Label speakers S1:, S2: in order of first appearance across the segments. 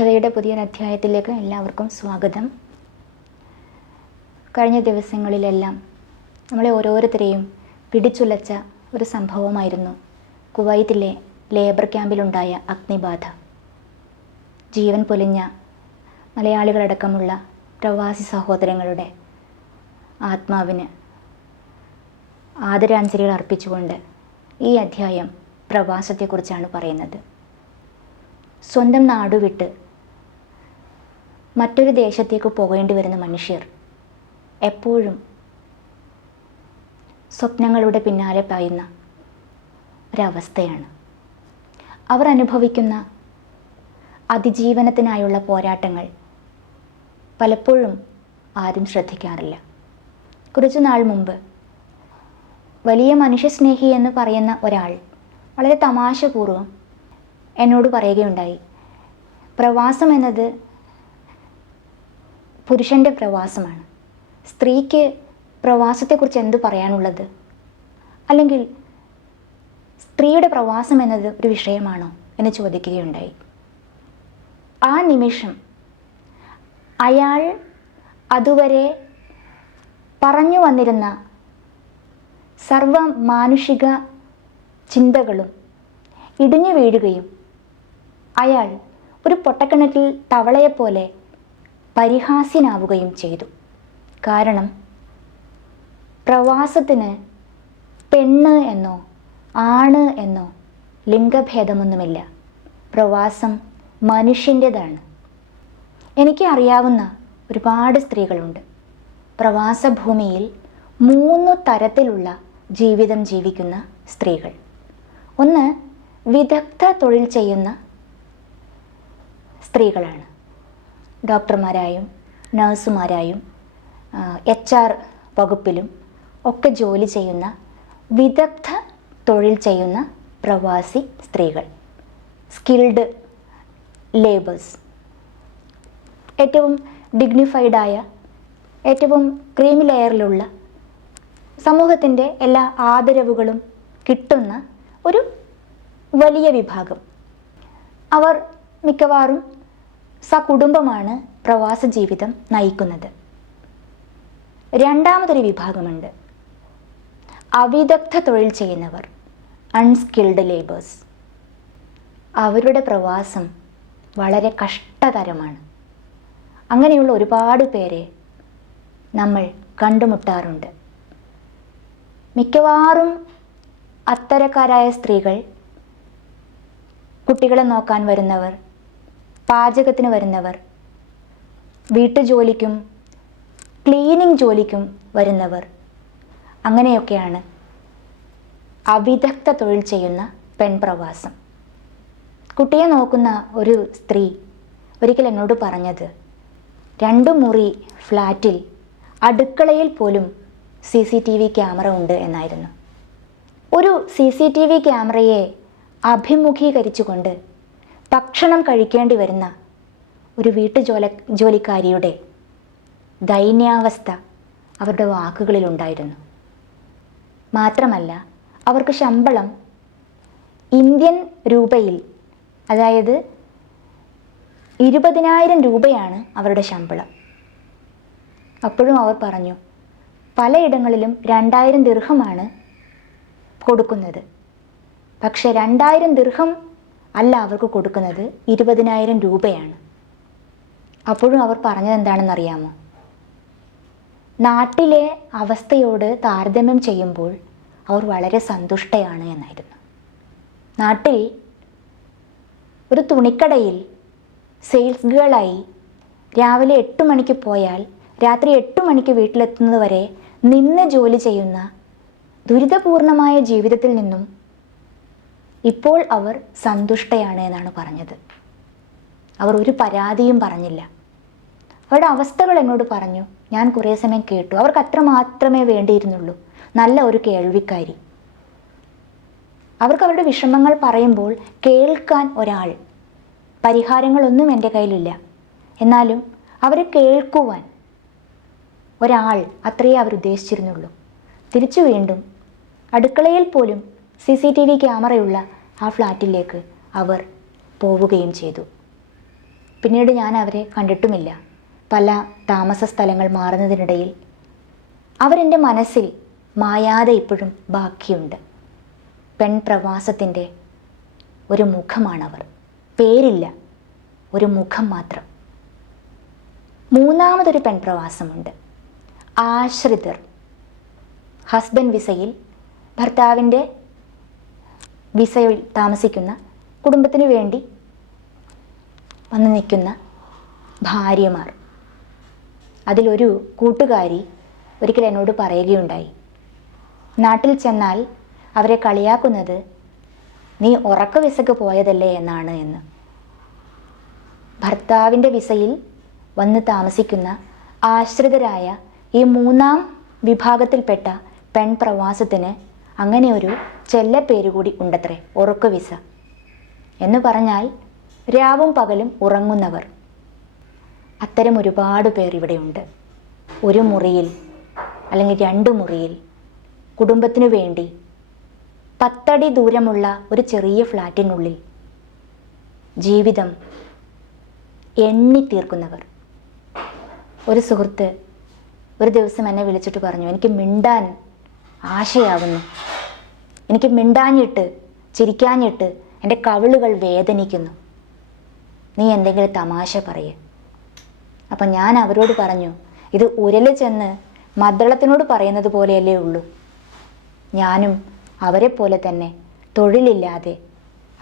S1: അക്ഷതയുടെ പുതിയൊരു അധ്യായത്തിലേക്ക് എല്ലാവർക്കും സ്വാഗതം. കഴിഞ്ഞ ദിവസങ്ങളിലെല്ലാം നമ്മളെ ഓരോരുത്തരെയും പിടിച്ചുലച്ച ഒരു സംഭവമായിരുന്നു കുവൈത്തിലെ ലേബർ ക്യാമ്പിലുണ്ടായ അഗ്നിബാധ. ജീവൻ പൊലിഞ്ഞ മലയാളികളടക്കമുള്ള പ്രവാസി സഹോദരങ്ങളുടെ ആത്മാവിന് ആദരാഞ്ജലികൾ അർപ്പിച്ചുകൊണ്ട് ഈ അധ്യായം പ്രവാസത്തെക്കുറിച്ചാണ് പറയുന്നത്. സ്വന്തം നാടുവിട്ട് മറ്റൊരു ദേശത്തേക്ക് പോകേണ്ടി വരുന്ന മനുഷ്യർ എപ്പോഴും സ്വപ്നങ്ങളുടെ പിന്നാലെ പായുന്ന ഒരവസ്ഥയാണ്. അവർ അനുഭവിക്കുന്ന അതിജീവനത്തിനായുള്ള പോരാട്ടങ്ങൾ പലപ്പോഴും ആരും ശ്രദ്ധിക്കാറില്ല. കുറച്ചു നാൾ മുമ്പ് വലിയ മനുഷ്യസ്നേഹി എന്ന് പറയുന്ന ഒരാൾ വളരെ തമാശപൂർവം എന്നോട് പറയുകയുണ്ടായി പ്രവാസം എന്നത് പുരുഷന്റെ പ്രവാസമാണ്. സ്ത്രീക്ക് പ്രവാസത്തെക്കുറിച്ച് എന്ത് പറയാനുള്ളത്? അല്ലെങ്കിൽ സ്ത്രീയുടെ പ്രവാസം എന്നത് ഒരു വിഷയമാണോ എന്ന് ചോദിക്കുകയുണ്ടായി. ആ നിമിഷം അയാൾ അതുവരെ പറഞ്ഞു വന്നിരുന്ന സർവ മാനുഷിക ചിന്തകളും ഇടിഞ്ഞു വീഴുകയും അയാൾ ഒരു പൊട്ടക്കിണറ്റിൽ തവളയെപ്പോലെ പരിഹാസ്യനാവുകയും ചെയ്തു. കാരണം പ്രവാസത്തിന് പെണ്ണ് എന്നോ ആണ് എന്നോ ലിംഗഭേദമൊന്നുമില്ല. പ്രവാസം മനുഷ്യന്റെതാണ് എനിക്ക് അറിയാവുന്ന ഒരുപാട് സ്ത്രീകളുണ്ട്. പ്രവാസഭൂമിയിൽ മൂന്ന് തരത്തിലുള്ള ജീവിതം ജീവിക്കുന്ന സ്ത്രീകൾ. ഒന്ന് വിദഗ്ധ തൊഴിൽ ചെയ്യുന്ന സ്ത്രീകളാണ്. ഡോക്ടർമാരായും നഴ്സുമാരായും എച്ച് ആർ വകുപ്പിലും ഒക്കെ ജോലി ചെയ്യുന്ന വിദഗ്ധ തൊഴിൽ ചെയ്യുന്ന പ്രവാസി സ്ത്രീകൾ. Skilled labours. ഏറ്റവും ഡിഗ്നിഫൈഡായ ഏറ്റവും ക്രീമി ലെയറിലുള്ള സമൂഹത്തിന്റെ എല്ലാ ആദരവുകളും കിട്ടുന്ന ഒരു വലിയ വിഭാഗം. അവർ മിക്കവാറും സകുടുംബമാണ് പ്രവാസ ജീവിതം നയിക്കുന്നത്. രണ്ടാമതൊരു വിഭാഗമുണ്ട്. അവിദഗ്ധ തൊഴിൽ ചെയ്യുന്നവർ അൺസ്കിൽഡ് ലേബേഴ്സ് അവരുടെ പ്രവാസം വളരെ കഷ്ടതരമാണ്. അങ്ങനെയുള്ള ഒരുപാട് പേരെ നമ്മൾ കണ്ടുമുട്ടാറുണ്ട്. മിക്കവാറും അത്തരക്കാരായ സ്ത്രീകൾ കുട്ടികളെ നോക്കാൻ വരുന്നവർ പാചകത്തിന് വരുന്നവർ. വീട്ടുജോലിക്കും ക്ലീനിങ് ജോലിക്കും വരുന്നവർ. അങ്ങനെയൊക്കെയാണ് അവിദഗ്ധ തൊഴിൽ ചെയ്യുന്ന പെൺപ്രവാസം. കുട്ടിയെ നോക്കുന്ന ഒരു സ്ത്രീ ഒരിക്കൽ എന്നോട് പറഞ്ഞത് രണ്ട് മുറി ഫ്ലാറ്റിൽ അടുക്കളയിൽ പോലും C C T V camera ഉണ്ട് എന്നായിരുന്നു. ഒരു സി സി ടി വി ക്യാമറയെ അഭിമുഖീകരിച്ചുകൊണ്ട് ഭക്ഷണം കഴിക്കേണ്ടി വരുന്ന ഒരു വീട്ടു ജോല ജോലിക്കാരിയുടെ ദൈന്യാവസ്ഥ അവരുടെ വാക്കുകളിലുണ്ടായിരുന്നു മാത്രമല്ല അവർക്ക് ശമ്പളം ഇന്ത്യൻ രൂപയിൽ അതായത് ഇരുപതിനായിരം രൂപയാണ് അവരുടെ ശമ്പളം. അപ്പോഴും അവർ പറഞ്ഞു പലയിടങ്ങളിലും രണ്ടായിരം ദീർഘമാണ് കൊടുക്കുന്നത്. പക്ഷെ രണ്ടായിരം ദീർഘം അല്ല അവർക്ക് കൊടുക്കുന്നത് ഇരുപതിനായിരം രൂപയാണ്. അപ്പോഴും അവർ പറഞ്ഞത് എന്താണെന്നറിയാമോ? നാട്ടിലെ അവസ്ഥയോട് താരതമ്യം ചെയ്യുമ്പോൾ അവർ വളരെ സന്തുഷ്ടയാണ് എന്നായിരുന്നു. നാട്ടിൽ ഒരു തുണിക്കടയിൽ സെയിൽസ് ഗേളായി രാവിലെ എട്ട് മണിക്ക് പോയാൽ രാത്രി എട്ട് മണിക്ക് വീട്ടിലെത്തുന്നത് വരെ നിന്ന് ജോലി ചെയ്യുന്ന ദുരിതപൂർണമായ ജീവിതത്തിൽ നിന്നും ഇപ്പോൾ അവർ സന്തുഷ്ടയാണ് എന്നാണ് പറഞ്ഞത്. അവർ ഒരു പരാതിയും പറഞ്ഞില്ല. അവരുടെ അവസ്ഥകൾ എന്നോട് പറഞ്ഞു ഞാൻ കുറേ സമയം കേട്ടു. അവർക്ക് അത്ര മാത്രമേ വേണ്ടിയിരുന്നുള്ളൂ. നല്ല ഒരു കേൾവിക്കാരി. അവർക്ക് അവരുടെ വിഷമങ്ങൾ പറയുമ്പോൾ കേൾക്കാൻ ഒരാൾ പരിഹാരങ്ങളൊന്നും എന്റെ കയ്യിലില്ല. എന്നാലും അവരെ കേൾക്കുവാൻ ഒരാൾ അത്രയേ അവർ ഉദ്ദേശിച്ചിരുന്നുള്ളൂ തിരിച്ചു വീണ്ടും അടുക്കളയിൽ പോലും സി സി ടി വി ക്യാമറയുള്ള ആ ഫ്ലാറ്റിലേക്ക് അവർ പോവുകയും ചെയ്തു. പിന്നീട് ഞാൻ അവരെ കണ്ടിട്ടുമില്ല. പല താമസ സ്ഥലങ്ങൾ മാറുന്നതിനിടയിൽ അവരെന്റെ മനസ്സിൽ മായാതെ ഇപ്പോഴും ബാക്കിയുണ്ട്. പെൺപ്രവാസത്തിന്റെ ഒരു മുഖമാണവർ. പേരില്ല ഒരു മുഖം മാത്രം. മൂന്നാമതൊരു പെൺപ്രവാസമുണ്ട് ആശ്രിതർ. ഹസ്ബൻഡ് വിസയിൽ ഭർത്താവിന്റെ വിസയിൽ താമസിക്കുന്ന കുടുംബത്തിന് വേണ്ടി വന്ന് നിൽക്കുന്ന ഭാര്യമാർ. അതിലൊരു കൂട്ടുകാരി ഒരിക്കൽ എന്നോട് പറയുകയുണ്ടായി നാട്ടിൽ ചെന്നാൽ അവരെ കളിയാക്കുന്നത് നീ ഉറക്ക വിസക്ക് പോയതല്ലേ എന്നാണ് എന്ന്. ഭർത്താവിന്റെ വിസയിൽ വന്ന് താമസിക്കുന്ന ആശ്രിതരായ ഈ മൂന്നാം വിഭാഗത്തിൽപ്പെട്ട പെൺപ്രവാസത്തിന് അങ്ങനെ ഒരു ചെല്ലപ്പേര് കൂടി ഉണ്ടത്രേ ഉറക്കു വിസ. എന്ന് പറഞ്ഞാൽ രാവും പകലും ഉറങ്ങുന്നവർ. അത്തരം ഒരുപാട് പേർ ഇവിടെയുണ്ട് ഒരു മുറിയിൽ അല്ലെങ്കിൽ രണ്ട് മുറിയിൽ കുടുംബത്തിനു വേണ്ടി പത്തടി ദൂരമുള്ള ഒരു ചെറിയ ഫ്ലാറ്റിനുള്ളിൽ ജീവിതം എണ്ണി തീർക്കുന്നവർ ഒരു സുഹൃത്ത് ഒരു ദിവസം എന്നെ വിളിച്ചിട്ട് പറഞ്ഞു എനിക്ക് മിണ്ടാൻ ആശയാവുന്നു. എനിക്ക് മിണ്ടാഞ്ഞിട്ട് ചിരിക്കാഞ്ഞിട്ട് എന്റെ കവിളുകൾ വേദനിക്കുന്നു. നീ എന്തെങ്കിലും തമാശ പറയേ. അപ്പം ഞാൻ അവരോട് പറഞ്ഞു ഇത് ഉരൽ ചെന്ന് മദ്ദളത്തിനോട് പറയുന്നത് പോലെയല്ലേ ഉള്ളൂ. ഞാനും അവരെ പോലെ തന്നെ തൊഴിലില്ലാതെ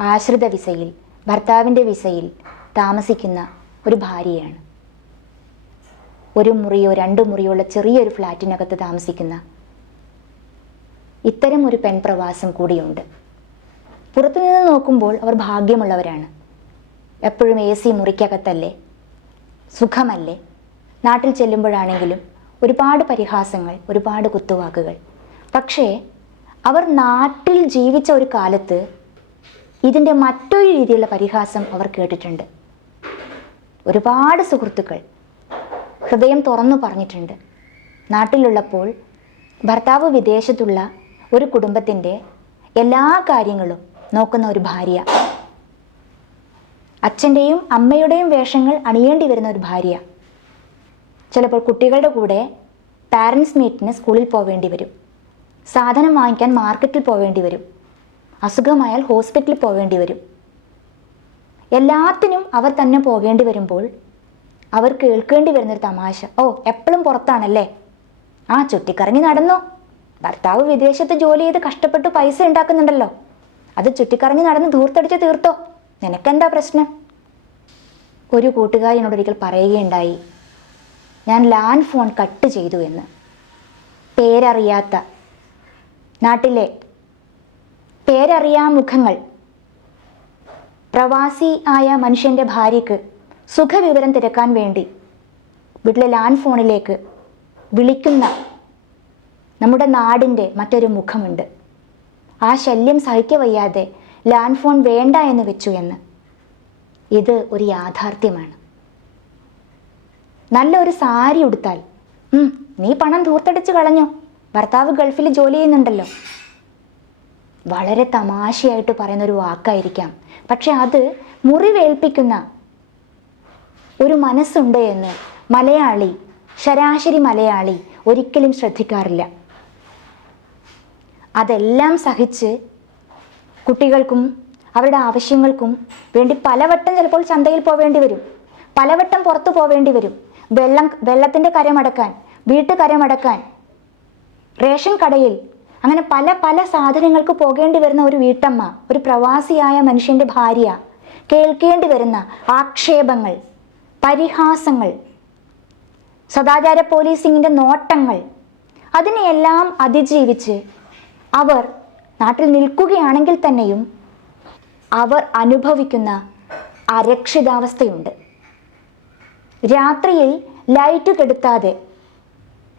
S1: ആശ്രിത വിസയിൽ ഭർത്താവിന്റെ വിസയിൽ താമസിക്കുന്ന ഒരു ഭാര്യയാണ്. ഒരു മുറിയോ രണ്ട് മുറിയോ ഉള്ള ചെറിയൊരു ഫ്ലാറ്റിനകത്ത് താമസിക്കുന്ന ഇത്തരം ഒരു പെൺപ്രവാസം കൂടിയുണ്ട്. പുറത്തുനിന്ന് നോക്കുമ്പോൾ അവർ ഭാഗ്യമുള്ളവരാണ്. എപ്പോഴും എ സി മുറിക്കകത്തല്ലേ? സുഖമല്ലേ? നാട്ടിൽ ചെല്ലുമ്പോഴാണെങ്കിലും ഒരുപാട് പരിഹാസങ്ങൾ ഒരുപാട് കുത്തുവാക്കുകൾ. പക്ഷേ അവർ നാട്ടിൽ ജീവിച്ച ഒരു കാലത്ത് ഇതിന്റെ മറ്റൊരു രീതിയിലുള്ള പരിഹാസം അവർ കേട്ടിട്ടുണ്ട്. ഒരുപാട് സുഹൃത്തുക്കൾ ഹൃദയം തുറന്നു പറഞ്ഞിട്ടുണ്ട്. നാട്ടിലുള്ളപ്പോൾ ഭർത്താവ് വിദേശത്തുള്ള ഒരു കുടുംബത്തിന്റെ എല്ലാ കാര്യങ്ങളും നോക്കുന്ന ഒരു ഭാര്യ. അച്ഛന്റെയും അമ്മയുടെയും വേഷങ്ങൾ അണിയേണ്ടി വരുന്ന ഒരു ഭാര്യ. ചിലപ്പോൾ കുട്ടികളുടെ കൂടെ പാരൻസ് മീറ്റിന് സ്കൂളിൽ പോവേണ്ടി വരും. സാധനം വാങ്ങിക്കാൻ മാർക്കറ്റിൽ പോവേണ്ടി വരും. അസുഖമായാൽ ഹോസ്പിറ്റലിൽ പോവേണ്ടി വരും. എല്ലാത്തിനും അവർ തന്നെ പോകേണ്ടി വരുമ്പോൾ അവർ കേൾക്കേണ്ടി വരുന്നൊരു തമാശ. ഓ എപ്പോഴും പുറത്താണല്ലേ? ആ ചുറ്റിക്കറങ്ങി നടന്നോ? ഭർത്താവ് വിദേശത്ത് ജോലി ചെയ്ത് കഷ്ടപ്പെട്ട് പൈസ ഉണ്ടാക്കുന്നുണ്ടല്ലോ. അത് ചുറ്റിക്കറങ്ങി നടന്ന് ധൂർത്തടിച്ച് തീർത്തോ? നിനക്കെന്താ പ്രശ്നം? ഒരു കൂട്ടുകാരി എന്നോട് ഒരിക്കൽ പറയുകയുണ്ടായി. ഞാൻ ലാൻഡ് ഫോൺ കട്ട് ചെയ്തു എന്ന്. പേരറിയാത്ത. നാട്ടിലെ പേരറിയാ മുഖങ്ങൾ. പ്രവാസി ആയ മനുഷ്യന്റെ ഭാര്യയ്ക്ക് സുഖവിവരം തിരക്കാൻ വേണ്ടി. വീട്ടിലെ ലാൻഡ് ഫോണിലേക്ക് വിളിക്കുന്ന നമ്മുടെ നാടിന്റെ മറ്റൊരു മുഖമുണ്ട്. ആ ശല്യം സഹിക്കവയ്യാതെ ലാൻഡ് ഫോൺ വേണ്ട എന്ന് വെച്ചു എന്ന്. ഇത് ഒരു യാഥാർത്ഥ്യമാണ്. നല്ല ഒരു സാരി ഉടുത്താൽ "ഉം, നീ പണം ധൂർത്തടിച്ച് കളഞ്ഞോ? ഭർത്താവ് ഗൾഫിൽ ജോലി ചെയ്യുന്നുണ്ടല്ലോ. വളരെ തമാശയായിട്ട് പറയുന്ന ഒരു വാക്കായിരിക്കാം. പക്ഷെ അത് മുറിവേൽപ്പിക്കുന്ന ഒരു മനസ്സുണ്ട് എന്ന് മലയാളി ശരാശരി മലയാളി ഒരിക്കലും ശ്രദ്ധിക്കാറില്ല. അതെല്ലാം സഹിച്ച് കുട്ടികൾക്കും അവരുടെ ആവശ്യങ്ങൾക്കും വേണ്ടി പലവട്ടം ചിലപ്പോൾ ചന്തയിൽ പോവേണ്ടി വരും. പലവട്ടം പുറത്തു പോവേണ്ടി വരും. വെള്ളം വെള്ളത്തിന്റെ കരമടക്കാൻ വീട്ടുകരമടക്കാൻ റേഷൻ കടയിൽ അങ്ങനെ പല പല സാധനങ്ങൾക്ക് പോകേണ്ടി വരുന്ന ഒരു വീട്ടമ്മ ഒരു പ്രവാസിയായ മനുഷ്യന്റെ ഭാര്യ കേൾക്കേണ്ടി വരുന്ന ആക്ഷേപങ്ങൾ പരിഹാസങ്ങൾ സദാചാര പോലീസിങ്ങിന്റെ നോട്ടങ്ങൾ അതിനെയെല്ലാം അതിജീവിച്ച് അവർ നാട്ടിൽ നിൽക്കുകയാണെങ്കിൽ തന്നെയും അവർ അനുഭവിക്കുന്ന അരക്ഷിതാവസ്ഥയുണ്ട്. രാത്രിയിൽ ലൈറ്റ് കെടുത്താതെ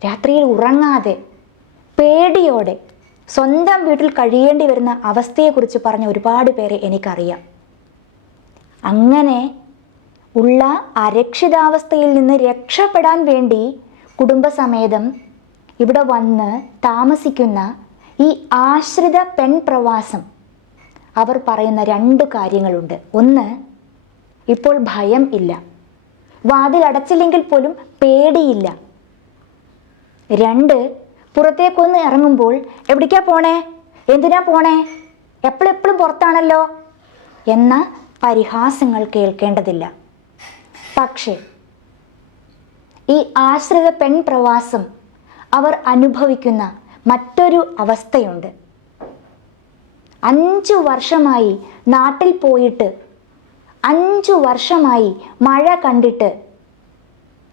S1: രാത്രിയിൽ ഉറങ്ങാതെ പേടിയോടെ സ്വന്തം വീട്ടിൽ കഴിയേണ്ടി വരുന്ന അവസ്ഥയെക്കുറിച്ച് പറഞ്ഞ ഒരുപാട് പേരെ എനിക്കറിയാം. അങ്ങനെ ഉള്ള അരക്ഷിതാവസ്ഥയിൽ നിന്ന് രക്ഷപ്പെടാൻ വേണ്ടി കുടുംബസമേതം ഇവിടെ വന്ന് താമസിക്കുന്ന ഈ ആശ്രിത പെൺപ്രവാസം. അവർ പറയുന്ന രണ്ട് കാര്യങ്ങളുണ്ട്. ഒന്ന് ഇപ്പോൾ ഭയം ഇല്ല. വാതിൽ അടച്ചില്ലെങ്കിൽ പോലും പേടിയില്ല. രണ്ട് പുറത്തേക്കൊന്ന് ഇറങ്ങുമ്പോൾ എവിടേക്കാ പോണേ? എന്തിനാ പോണേ? എപ്പോഴെപ്പോഴും പുറത്താണല്ലോ? എന്ന പരിഹാസങ്ങൾ കേൾക്കേണ്ടതില്ല. പക്ഷേ ഈ ആശ്രിത പെൺപ്രവാസം അവർ അനുഭവിക്കുന്ന മറ്റൊരു അവസ്ഥയുണ്ട്. അഞ്ചു വർഷമായി നാട്ടിൽ പോയിട്ട് അഞ്ചു വർഷമായി മഴ കണ്ടിട്ട്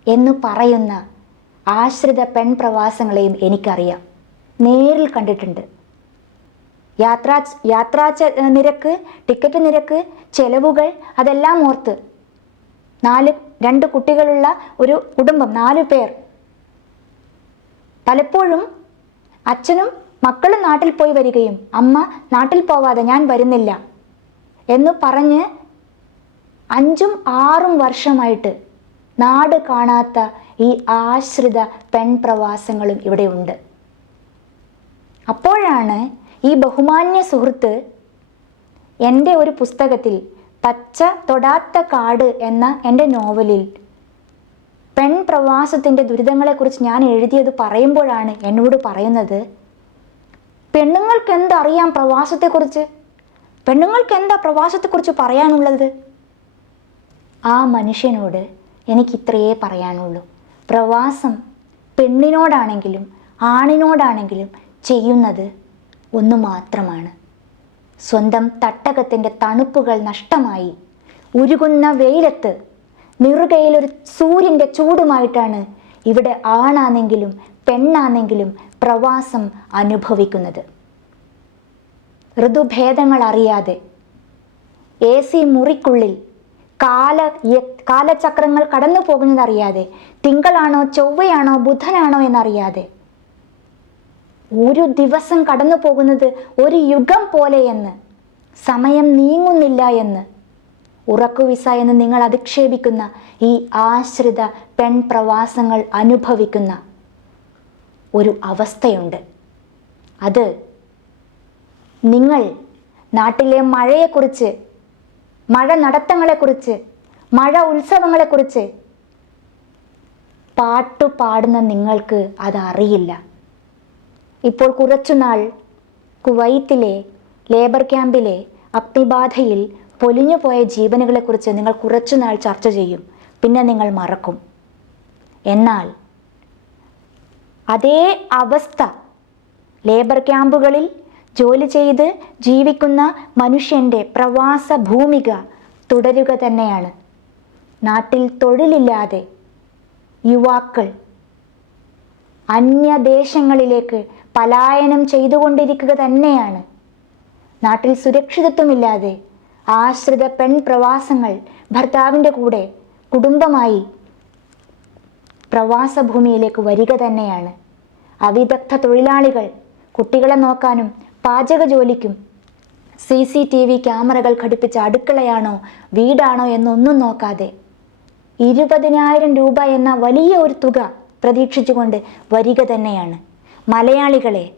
S1: എന്ന് പറയുന്ന ആശ്രിത പെൺ പ്രവാസങ്ങളെയും എനിക്കറിയാം. നേരിൽ കണ്ടിട്ടുണ്ട്. യാത്രാ യാത്രാ നിരക്ക് ടിക്കറ്റ് നിരക്ക് ചെലവുകൾ അതെല്ലാം ഓർത്ത് നാല് രണ്ട് കുട്ടികളുള്ള ഒരു കുടുംബം നാല് പേർ. പലപ്പോഴും അച്ഛനും മക്കളും നാട്ടിൽ പോയി വരികയും അമ്മ നാട്ടിൽ പോവാതെ ഞാൻ വരുന്നില്ല എന്ന് പറഞ്ഞ് അഞ്ചും ആറും വർഷമായിട്ട് നാട് കാണാത്ത ഈ ആശ്രിത പെൺപ്രവാസങ്ങളും ഇവിടെയുണ്ട് അപ്പോഴാണ് ഈ ബഹുമാന്യ സുഹൃത്ത് എന്റെ ഒരു പുസ്തകത്തിൽ പച്ച തൊടാത്ത കാട് എന്ന എന്റെ നോവലിൽ പെൺപ്രവാസത്തിന്റെ ദുരിതങ്ങളെക്കുറിച്ച് ഞാൻ എഴുതിയത് പറയുമ്പോഴാണ് എന്നോട് പറയുന്നത്. പെണ്ണുങ്ങൾക്ക് എന്തറിയാം പ്രവാസത്തെക്കുറിച്ച്? പെണ്ണുങ്ങൾക്ക് എന്താ പ്രവാസത്തെക്കുറിച്ച് പറയാനുള്ളത്? ആ മനുഷ്യനോട് എനിക്ക് ഇത്രയേ പറയാനുള്ളൂ. പ്രവാസം പെണ്ണിനോടാണെങ്കിലും ആണിനോടാണെങ്കിലും ചെയ്യുന്നത് ഒന്ന് മാത്രമാണ്. സ്വന്തം തട്ടകത്തിന്റെ തണുപ്പുകൾ നഷ്ടമായി ഉരുകുന്ന വെയിലത്ത് നിറുകയിലൊരു സൂര്യന്റെ ചൂടുമായിട്ടാണ് ഇവിടെ ആണാണെങ്കിലും പെണ്ണാണെങ്കിലും പ്രവാസം അനുഭവിക്കുന്നത്. ഋതുഭേദങ്ങൾ അറിയാതെ എ സി മുറിക്കുള്ളിൽ കാല കാലചക്രങ്ങൾ കടന്നു പോകുന്നതറിയാതെ തിങ്കളാണോ ചൊവ്വയാണോ ബുധനാണോ എന്നറിയാതെ ഒരു ദിവസം കടന്നു പോകുന്നത് ഒരു യുഗം പോലെയെന്ന് സമയം നീങ്ങുന്നില്ല എന്ന് ഉറക്കുവിസ എന്ന് നിങ്ങൾ അധിക്ഷേപിക്കുന്ന ഈ ആശ്രിത പെൺപ്രവാസങ്ങൾ അനുഭവിക്കുന്ന ഒരു അവസ്ഥയുണ്ട്. അത് നിങ്ങൾ നാട്ടിലെ മഴയെക്കുറിച്ച് മഴ നടത്തങ്ങളെക്കുറിച്ച് മഴ ഉത്സവങ്ങളെക്കുറിച്ച് പാട്ടു പാടുന്ന നിങ്ങൾക്ക് അതറിയില്ല. ഇപ്പോൾ കുറച്ചുനാൾ കുവൈത്തിലെ ലേബർ ക്യാമ്പിലെ അഗ്നിബാധയിൽ പൊലിഞ്ഞുപോയ ജീവനുകളെക്കുറിച്ച് നിങ്ങൾ കുറച്ചുനാൾ ചർച്ച ചെയ്യും. പിന്നെ നിങ്ങൾ മറക്കും. എന്നാൽ അതേ അവസ്ഥ ലേബർ ക്യാമ്പുകളിൽ ജോലി ചെയ്ത് ജീവിക്കുന്ന മനുഷ്യന്റെ പ്രവാസ ഭൂമിക തുടരുക തന്നെയാണ്. നാട്ടിൽ തൊഴിലില്ലാതെ യുവാക്കൾ അന്യദേശങ്ങളിലേക്ക് പലായനം ചെയ്തുകൊണ്ടിരിക്കുക തന്നെയാണ്. നാട്ടിൽ സുരക്ഷിതത്വമില്ലാതെ ആശ്രിത പെൺപ്രവാസങ്ങൾ ഭർത്താവിന്റെ കൂടെ കുടുംബമായി പ്രവാസഭൂമിയിലേക്ക് വരിക തന്നെയാണ്. അവിദഗ്ധ തൊഴിലാളികൾ കുട്ടികളെ നോക്കാനും പാചക ജോലിക്കും സി സി ടി വി ക്യാമറകൾ ഘടിപ്പിച്ച അടുക്കളയാണോ വീടാണോ എന്നൊന്നും നോക്കാതെ ഇരുപതിനായിരം രൂപ എന്ന വലിയ ഒരു തുക പ്രതീക്ഷിച്ചുകൊണ്ട് വരിക തന്നെയാണ്. മലയാളികളെ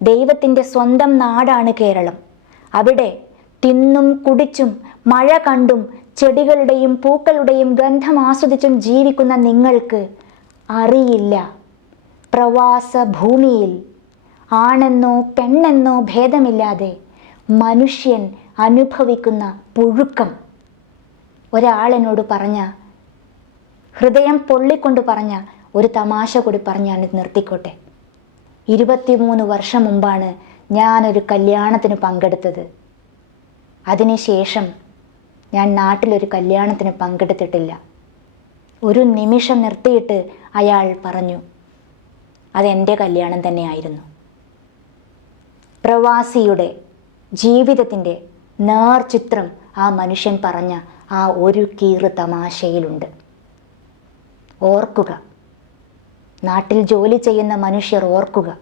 S1: ദൈവത്തിന്റെ സ്വന്തം നാടാണ് കേരളം. അവിടെ തിന്നും കുടിച്ചും മഴ കണ്ടും ചെടികളുടെയും പൂക്കളുടെയും ഗന്ധം ആസ്വദിച്ചും ജീവിക്കുന്ന നിങ്ങൾക്ക് അറിയില്ല. പ്രവാസ ഭൂമിയിൽ ആണെന്നോ പെണ്ണെന്നോ ഭേദമില്ലാതെ മനുഷ്യൻ അനുഭവിക്കുന്ന പുഴുക്കം. ഒരാളെന്നോട് പറഞ്ഞ ഹൃദയം പൊള്ളിക്കൊണ്ട് പറഞ്ഞ ഒരു തമാശ കൂടി പറഞ്ഞാണ് നിർത്തിക്കോട്ടെ. ഇരുപത്തിമൂന്ന് വർഷം മുമ്പാണ് ഞാനൊരു കല്യാണത്തിന് പങ്കെടുത്തത്. അതിനുശേഷം ഞാൻ നാട്ടിലൊരു കല്യാണത്തിന് പങ്കെടുത്തിട്ടില്ല. ഒരു നിമിഷം നിർത്തിയിട്ട് അയാൾ പറഞ്ഞു അതെന്റെ കല്യാണം തന്നെയായിരുന്നു. പ്രവാസിയുടെ ജീവിതത്തിന്റെ നേർചിത്രം ആ മനുഷ്യൻ പറഞ്ഞ ആ ഒരു കീറ് തമാശയിലുണ്ട്. ഓർക്കുക നാട്ടിൽ ജോലി ചെയ്യുന്ന മനുഷ്യർ ഓർക്കുക.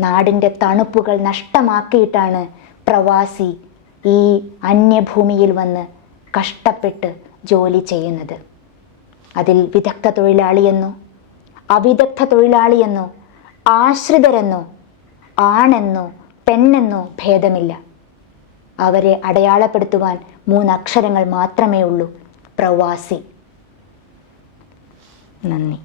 S1: നാടിന്റെ തണുപ്പുകൾ നഷ്ടമാക്കിയിട്ടാണ് പ്രവാസി ഈ അന്യഭൂമിയിൽ വന്ന് കഷ്ടപ്പെട്ട് ജോലി ചെയ്യുന്നത്. അതിൽ വിദഗ്ധ തൊഴിലാളിയെന്നോ അവിദഗ്ധ തൊഴിലാളിയെന്നോ ആശ്രിതരെന്നോ ആണെന്നോ പെണ്ണെന്നോ ഭേദമില്ല. അവരെ അടയാളപ്പെടുത്തുവാൻ മൂന്നക്ഷരങ്ങൾ മാത്രമേ ഉള്ളൂ പ്രവാസി. നന്ദി.